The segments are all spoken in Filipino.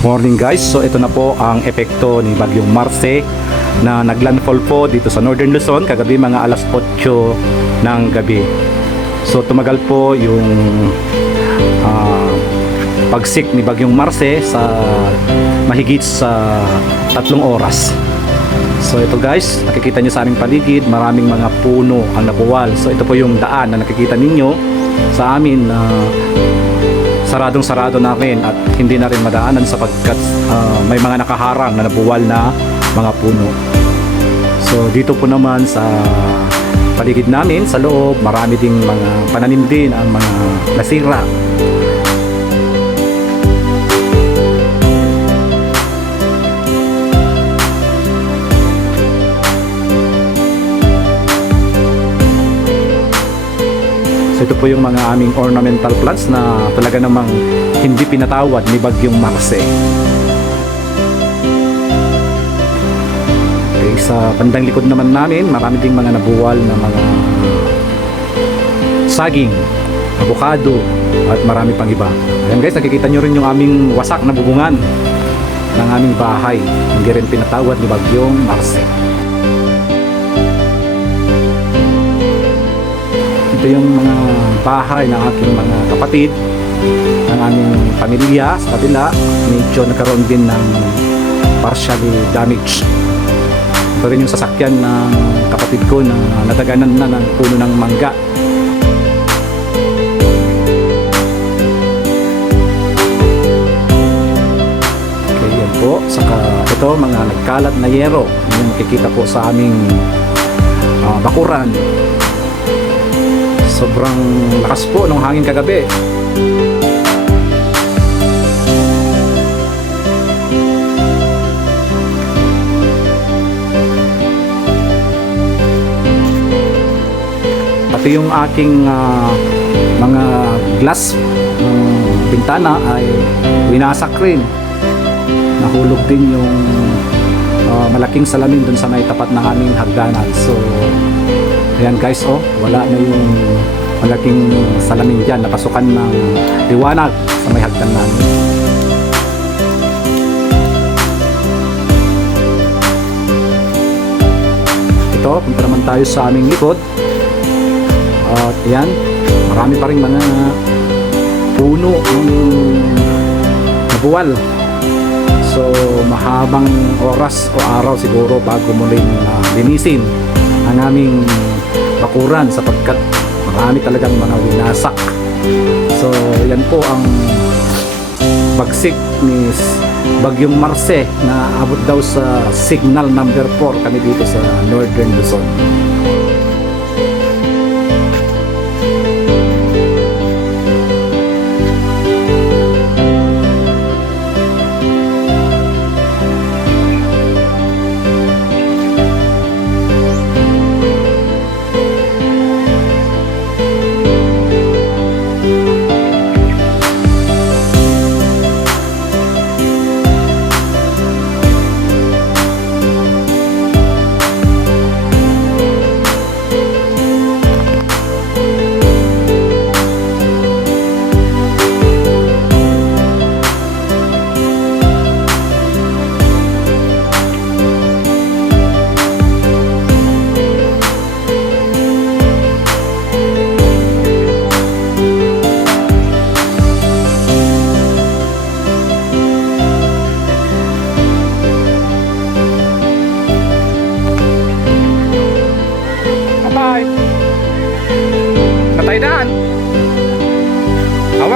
Morning guys, so ito na po ang epekto ni Bagyong Marce na naglandfall po dito sa Northern Luzon kagabi mga alas 8 ng gabi. So tumagal po yung ah, pagsik ni Bagyong Marce sa mahigit sa tatlong oras. So ito guys, nakikita niyo sa aming paligid, maraming mga puno ang nabuwal. So ito po yung daan na nakikita ninyo sa amin na saradong sarado namin at hindi na rin madaanan sapagkat ah, may mga nakaharang na nabuwal na mga puno. So dito po naman sa paligid namin sa loob marami ding mga pananim din ang mga nasira. Ito po yung mga aming ornamental plants na talaga namang hindi pinatawad ni Bagyong Marce. Okay, sa bandang likod naman namin, marami ding mga nabuwal na mga saging, avocado, at marami pang iba. Ayan guys, nakikita nyo rin yung aming wasak na bubungan ng aming bahay. Hindi rin pinatawad ni Bagyong Marce. Ito yung mga bahay ng aking mga kapatid, ng aming pamilya sa kabila. Medyo nagkaroon din ng partially damage. Ito rin yung sasakyan ng kapatid ko na nataganan na ng puno ng mangga. Okay, yan po. Saka ito, mga nagkalat na yero. Yung makikita po sa aming ah, bakuran. Sobrang lakas po ng hangin kagabi. Pati yung aking ah, mga glass ng bintana ay winasak rin. Nahulog din yung ah, malaking salamin dun sa may tapat ng aming hagdanan. So, Ayan guys, oh, wala na yung malaking salamin dyan. Napasukan ng liwanag sa may hagdan namin. Ito, punta naman tayo sa aming likod. At yan, marami pa rin mga puno ng nabuwal. So, mahabang oras o araw siguro bago muling uh, linisin ang aming bakuran sapagkat marami talagang mga winasak. So, yan po ang bagsik ni Bagyong Marce na abot daw sa signal number 4 kami dito sa Northern Luzon.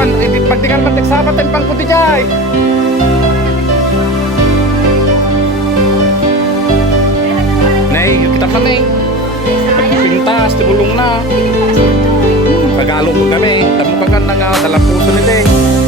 Awan, hindi pagtingan man tagsapat ang pangkuti jay. Nay, kita kami. Pintas, tibulong na. Tagalog ko kami. Tamo ka nga nga, dalang puso ni Deng.